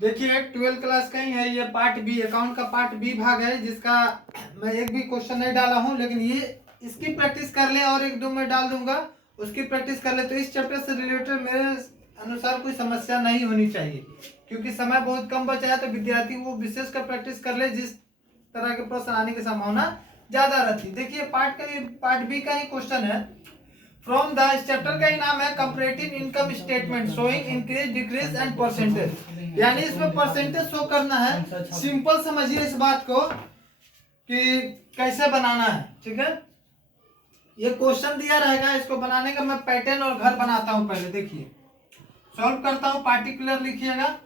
देखिए 12 क्लास का ही है ये, पार्ट बी, अकाउंट का पार्ट बी भाग है, जिसका मैं एक भी क्वेश्चन नहीं डाला हूं, लेकिन ये इसकी प्रैक्टिस कर ले और एक दो मैं डाल दूंगा, उसकी प्रैक्टिस कर ले तो इस चैप्टर से रिलेटेड मेरे अनुसार कोई समस्या नहीं होनी चाहिए, क्योंकि समय बहुत कम बचा है। तो विद्यार्थी वो विशेष कर प्रैक्टिस कर ले, जिस तरह के प्रश्न आने की संभावना ज्यादा रहती। देखिए पार्ट बी का ही क्वेश्चन है फ्रॉम द, इस चैप्टर का ही नाम है comparative income statement showing increase decrease and percentage, यानी इसमें परसेंटेज शो करना है। सिंपल समझिए इस बात को कि कैसे बनाना है, ठीक है। ये क्वेश्चन दिया रहेगा, इसको बनाने का मैं पैटर्न और घर बनाता हूं। पहले देखिए सॉल्व करता हूं। पार्टिकुलर लिखिएगा,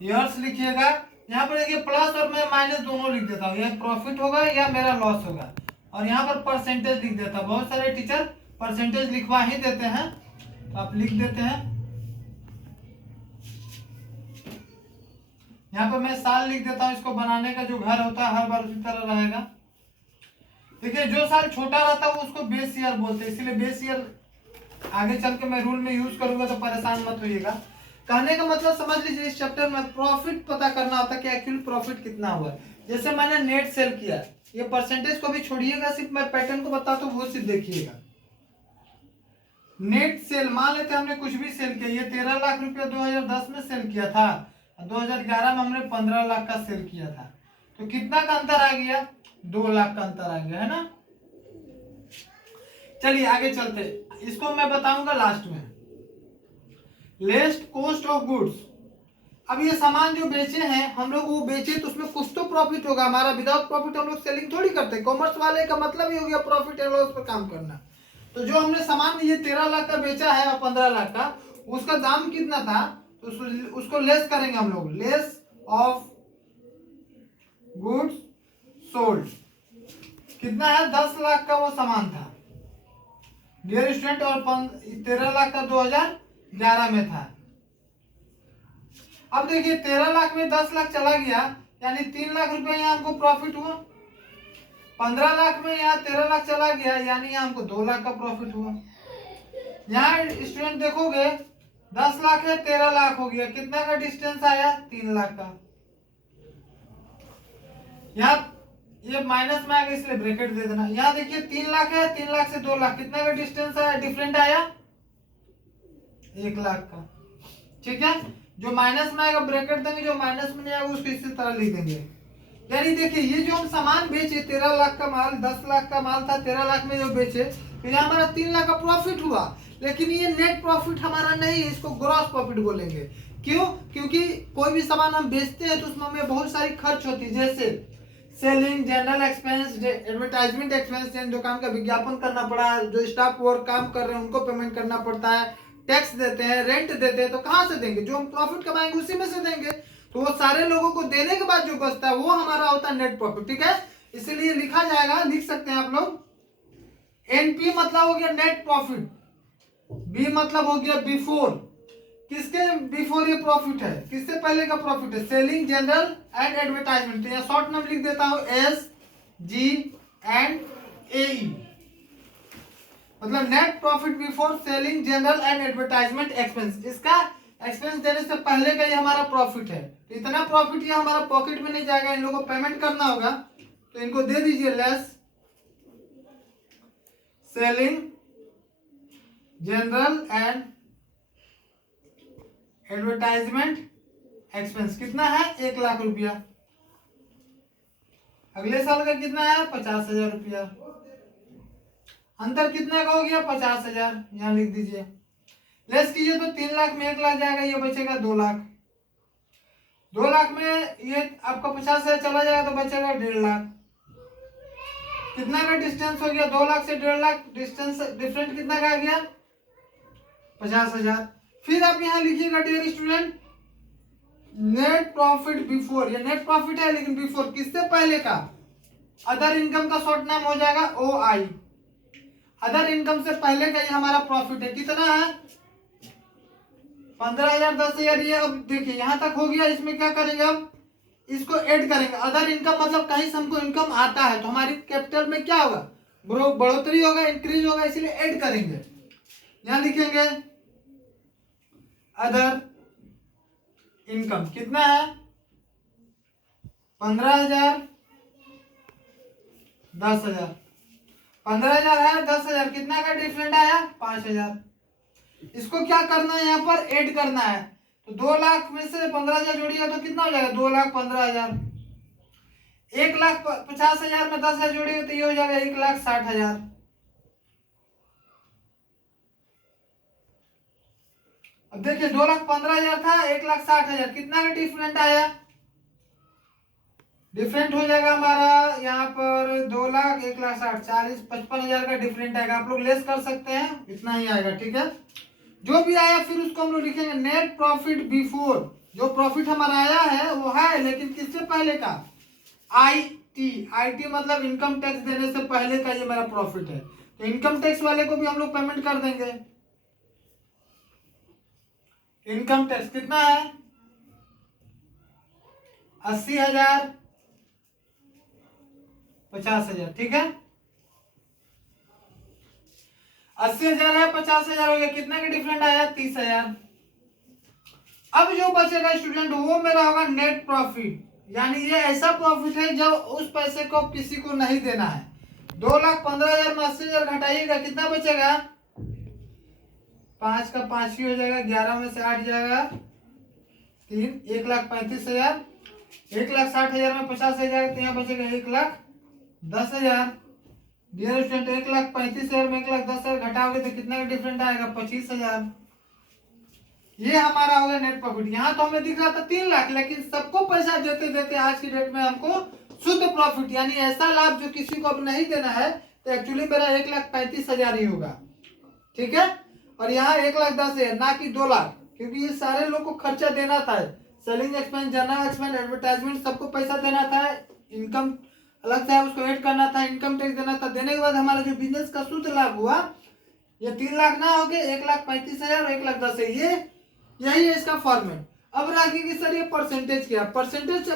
ईयर्स लिखिएगा, यहाँ पर देखिए प्लस और मैं माइनस दोनों लिख देता हूँ, यह प्रॉफिट होगा या मेरा लॉस होगा, और यहाँ पर परसेंटेज लिख देता हूँ। बहुत सारे टीचर परसेंटेज लिखवा ही देते हैं, तो आप लिख देते हैं। यहाँ पर मैं साल लिख देता हूँ, इसको बनाने का जो घर होता है हर बार उसी तरह रहेगा। देखिए जो साल छोटा रहता है वो उसको बेस ईयर बोलते हैं, इसीलिए बेस ईयर आगे चल के मैं रूल में यूज करूंगा, तो परेशान मत होइएगा। कहने का मतलब समझ लीजिए, इस चैप्टर में प्रॉफिट पता करना होता है कि एक्चुअल प्रॉफिट कितना हुआ है। जैसे मैंने नेट सेल किया, ये परसेंटेज को भी छोड़िएगा, सिर्फ मैं पैटर्न को बताता हूँ, वो सिर्फ देखिएगा। नेट सेल, मान लेते हमने कुछ भी सेल किया, ये 13 लाख रुपया 2010 में सेल किया था, 2011 में हमने 15 लाख का सेल किया था, तो कितना का अंतर आ गया? 2 लाख का अंतर आ गया, है ना। चलिए आगे चलते, इसको मैं बताऊंगा लास्ट में। लेस्ट कॉस्ट ऑफ गुड्स, अब ये सामान जो बेचे हैं हम लोग, वो बेचे तो उसमें कुछ तो प्रॉफिट होगा हमारा, विदाउट प्रॉफिट हम लोग सेलिंग थोड़ी करते। कॉमर्स वाले का मतलब ही हो गया प्रॉफिट एंड लॉस पर काम करना। तो जो हमने सामान ये 13 लाख का बेचा है और 15 लाख का, उसका दाम कितना था, तो उसको लेस करेंगे हम लोग, लेस ऑफ गुड्स सोल्ड। कितना है? 10 लाख का वो सामान था डियर स्टूडेंट, और 13 लाख का 2011 में था। अब देखिए 13 लाख में 10 लाख चला गया, यानी 3 लाख रुपए यहाँ हमको प्रॉफिट हुआ। 15 लाख में यहाँ 13 लाख चला गया, यानी यहाँ हमको 2 लाख का प्रॉफिट हुआ। यहाँ स्टूडेंट देखोगे 10 लाख है 13 लाख हो गया, कितना का डिस्टेंस आया? 3 लाख का। यहाँ ये माइनस में आ गया, इसलिए ब्रैकेट दे देना। यहाँ देखिए 3 लाख है, 3 लाख से 2 लाख, कितना का डिस्टेंस आया, डिफरेंट आया? 1 लाख का। ठीक है, जो माइनस में आएगा ब्रैकेट देंगे, जो माइनस में नहीं आएगा उसको इसी तरह लिख देंगे। यानी देखिए ये जो हम सामान बेचे 13 लाख का माल, 10 लाख का माल था, 13 लाख में जो बेचे, तो यहाँ हमारा 3 लाख का प्रॉफिट हुआ। लेकिन ये नेट प्रॉफिट हमारा नहीं, इसको ग्रॉस प्रॉफिट बोलेंगे। क्यों? क्योंकि कोई भी सामान हम बेचते हैं तो उसमें हमें बहुत सारी खर्च होती है, जैसे selling, general expense, advertisement expense, यानी दुकान का विज्ञापन करना पड़ा, जो स्टाफ वर्क काम कर रहे हैं उनको पेमेंट करना पड़ता है, टैक्स देते हैं, रेंट देते हैं, तो कहां से देंगे? जो हम प्रॉफिट कमाएंगे उसी में से देंगे। तो वो सारे लोगों को देने के बाद जो बचता है वो हमारा होता है नेट प्रॉफिट। ठीक है, इसलिए लिखा जाएगा, लिख सकते हैं आप लोग, एनपी मतलब हो गया नेट प्रॉफिट, बी मतलब हो गया बिफोर। किसके बिफोर ये प्रॉफिट है? किससे पहले का प्रॉफिट है? Selling, general and advertisement. तो यहाँ शॉर्ट नाम लिख देता हूं, एस जी एंड ए, मतलब net profit before selling, general and advertisement expense. इसका एक्सपेंस देने से पहले का ये हमारा प्रॉफिट है। तो इतना प्रॉफिट ये हमारा पॉकेट में नहीं जाएगा, इन लोगों को पेमेंट करना होगा, तो इनको दे दीजिए less selling, general and advertisement expense. कितना है? 1 लाख रुपया। अगले साल का कितना है? 50,000 रुपया। अंतर कितना का हो गया? 50,000। यहां लिख दीजिए, लेस कीजिए तो 3 लाख में 1 लाख जाएगा, ये बचेगा 2 लाख। 2 लाख में ये आपका 50,000 चला जाएगा तो बचेगा 1.5 लाख। कितना का डिस्टेंस हो गया? 2 लाख से 1.5 लाख, डिस्टेंस डिफरेंट कितना का आ गया? 50,000। फिर आप यहाँ लिखिएगा dear student, net profit before, ये नेट प्रॉफिट है लेकिन बिफोर, किससे पहले का? अदर इनकम का शॉर्ट नाम हो जाएगा ओ आई। अदर इनकम से पहले का ये हमारा प्रॉफिट है। कितना है? 15,000, 10,000। ये अब देखिए यहां तक हो गया, इसमें क्या करेंगे? अब इसको ऐड करेंगे। अदर इनकम मतलब कहीं से हमको इनकम आता है तो हमारी कैपिटल में क्या होगा? बढ़ोतरी होगा, इंक्रीज होगा, इसलिए ऐड करेंगे। यहां लिखेंगे अदर इनकम कितना है 15,000 10,000 15,000 है 10,000 कितना का डिफरेंट आया 5,000। इसको क्या करना है यहाँ पर ऐड करना है तो 2 लाख में से 15,000 जोड़िएगा तो कितना हो जाएगा 2,15,000। 1,50,000 में 10,000 जोड़िएगा तो ये हो जाएगा 1,60,000। अब देखिए 2,15,000 था 1,60,000 कितना का डिफरेंट आया। डिफरेंट हो जाएगा हमारा यहाँ पर 2 लाख 1,60,000 40 55,000 का डिफरेंट आएगा। आप लोग लेस कर सकते हैं इतना ही आएगा ठीक है। जो भी आया फिर उसको हम लोग लिखेंगे नेट प्रॉफिट बिफोर। जो प्रॉफिट हमारा आया है वो है लेकिन किससे पहले का आईटी मतलब इनकम टैक्स देने से पहले का ये मेरा प्रॉफिट है। तो इनकम टैक्स वाले को भी हम लोग पेमेंट कर देंगे। इनकम टैक्स कितना है 80,000 50,000 ठीक है। 80,000 है 50,000 हो गया कितना का डिफरेंट आया 30,000। अब जो बचेगा स्टूडेंट वो मेरा होगा नेट प्रॉफिट यानी ये ऐसा प्रॉफिट है जब उस पैसे को किसी को नहीं देना है। 2,15,000 में 80,000 घटाइएगा कितना बचेगा 5 का 5 ही हो जाएगा 11 में से 8 जाएगा 3 1,35,000 1,60,000 में 50,000 तो यहाँ बचेगा 1,10,000। डियर स्टूडेंट 1,35,000 में 1,10,000 घटाओगे तो कितना का डिफरेंट आएगा 25,000। ये हमारा हो गया नेट प्रॉफिट। यहाँ तो हमें दिख रहा था 3 लाख लेकिन सबको पैसा देते देते आज की डेट में हमको शुद्ध प्रॉफिट यानी ऐसा लाभ जो किसी को अब नहीं देना है तो एक्चुअली मेरा 1,35,000 ही होगा ठीक है। और यहाँ 1,10,000 ना कि 2 लाख क्योंकि ये सारे लोग को खर्चा देना था selling expense general expense advertisement सबको पैसा देना था। इनकम अलग से उसको ऐड करना था इनकम टैक्स देना था। देने के बाद हमारा जो बिजनेस का शुद्ध लाभ हुआ ये 3 लाख ना हो गए 1,35,000 और 1,10,000 ये यही है इसका फॉर्मेट। अब रखिए कि सर ये परसेंटेज क्या परसेंटेज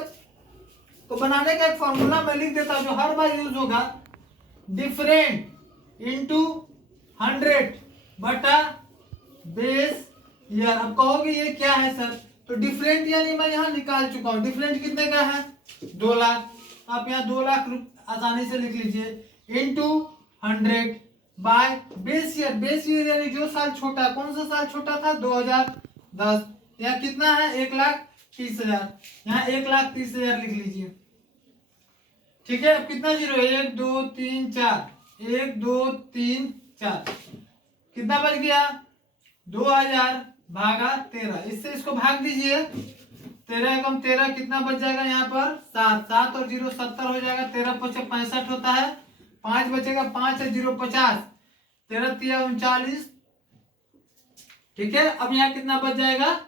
को बनाने का एक फॉर्मूला मैं लिख देता हूं जो हर बार यूज होगा डिफरेंट इंटू 100 बटा बेस ईयर। अब कहोगे ये क्या है सर तो डिफरेंट यानी मैं यहाँ निकाल चुका हूँ। डिफरेंट कितने का है 2 लाख आप यहाँ 2 लाख आसानी से लिख लीजिए into 100 by base year. Base year यानी जो साल छोटा कौन सा साल छोटा था 2010 यहाँ कितना है 1,30,000 यहाँ 1,30,000 लिख लीजिए ठीक है। अब कितना जीरो 1 2 3 4 1 2 3 4 कितना बच गया 2,000 भागा 13। इससे इसको भाग दीजिए 13 एकम 13 कितना बच जाएगा यहाँ पर 7 7 और 0 70 हो जाएगा 13 5 65 होता है 5 बचेगा 5 है 0 50 13 3 39 ठीक है। अब यहाँ कितना बच जाएगा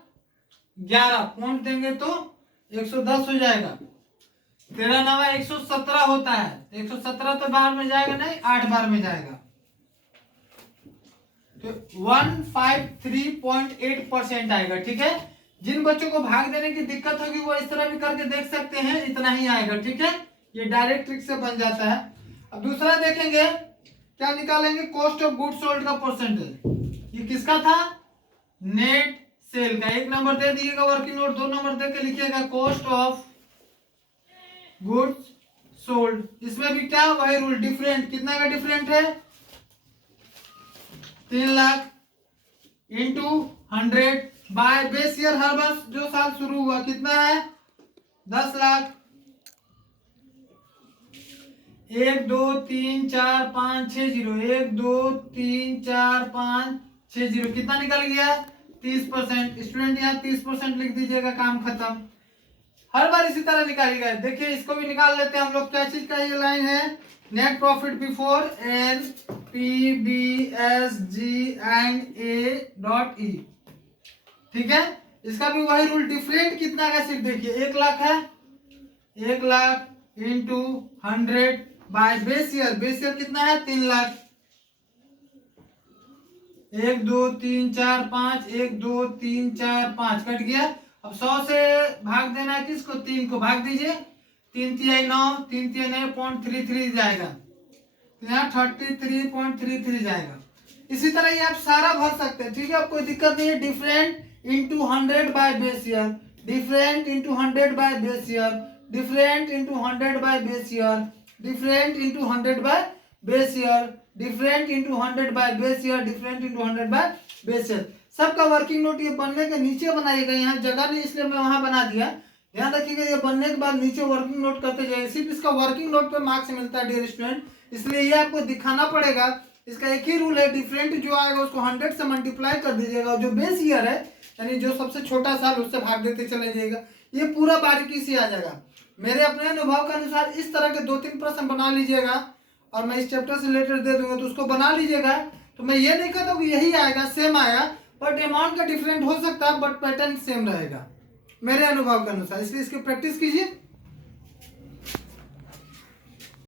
11 पॉइंट देंगे तो 110 हो जाएगा 13 9 117 होता है 117 तो बार में जाएगा नहीं 8 बार में जाएगा तो 153.8% आएगा ठीक है। जिन बच्चों को भाग देने की दिक्कत होगी वो इस तरह भी करके देख सकते हैं इतना ही आएगा ठीक है। ये डायरेक्ट ट्रिक से बन जाता है। अब दूसरा देखेंगे क्या निकालेंगे कॉस्ट ऑफ गुड्स सोल्ड का परसेंटेज। ये किसका था नेट सेल का। 1 नंबर दे दिएगा वर्किंग नोट 2 नंबर दे के लिखिएगा कॉस्ट ऑफ गुड्स सोल्ड। इसमें भी क्या वही रूल डिफरेंट कितना का डिफरेंट है 3 lakh into 100 by base year हर बार जो साल शुरू हुआ कितना है 10 लाख 1 2 3 4 5 6 0 1 2 3 4 5 6 0 कितना निकल गया 30%। स्टूडेंट यहाँ 30% लिख दीजिएगा काम खत्म। हर बार इसी तरह निकालिएगा। देखिए इसको भी निकाल लेते हैं हम लोग क्या चीज का ये लाइन है net profit before N P B S G and A dot E ठीक है। इसका भी वही रूल डिफरेंट कितना का सिर्फ देखिए 1 लाख है 1 lakh into 100 by base year कितना है 3 लाख 1 2 3 4 5 1 2 3 4 5 कट गया। अब 100 से भाग देना है किसको 3 को भाग दीजिए 3 3 9 3 3 9.33 जाएगा तो यहाँ 33.33 जाएगा। इसी तरह ये आप सारा भर सकते हैं ठीक है। अब कोई दिक्कत नहीं है। Different into 100 by base year different into 100 by base year, different into 100 by base year, different into 100 by base year, different into 100 by base year, different into 100 by base year. सबका वर्किंग नोट ये बनने के नीचे बनाइएगा, यहाँ जगह नहीं इसलिए मैं वहां बना दिया। ध्यान रखिएगा ये बनने के बाद नीचे वर्किंग नोट करते जाइए, सिर्फ इसका वर्किंग नोट पे मार्क्स मिलता है डियर स्टूडेंट, इसलिए ये आपको दिखाना पड़ेगा। इसका एक ही रूल है, डिफरेंट जो आएगा उसको 100 से मल्टीप्लाई कर दीजिएगा, जो बेस ईयर है यानी जो सबसे छोटा साल उससे भाग देते चले जाइएगा, ये पूरा बारीकी से आ जाएगा। मेरे अपने अनुभव के अनुसार इस तरह के 2-3 प्रश्न बना लीजिएगा और मैं इस चैप्टर से रिलेटेड दे दूंगा तो उसको बना लीजिएगा। तो मैं ये नहीं कहता कि यही आएगा सेम आएगा, बट अमाउंट का डिफरेंट हो सकता है, बट पैटर्न सेम रहेगा मेरे अनुभव के अनुसार, इसलिए इसकी प्रैक्टिस कीजिए।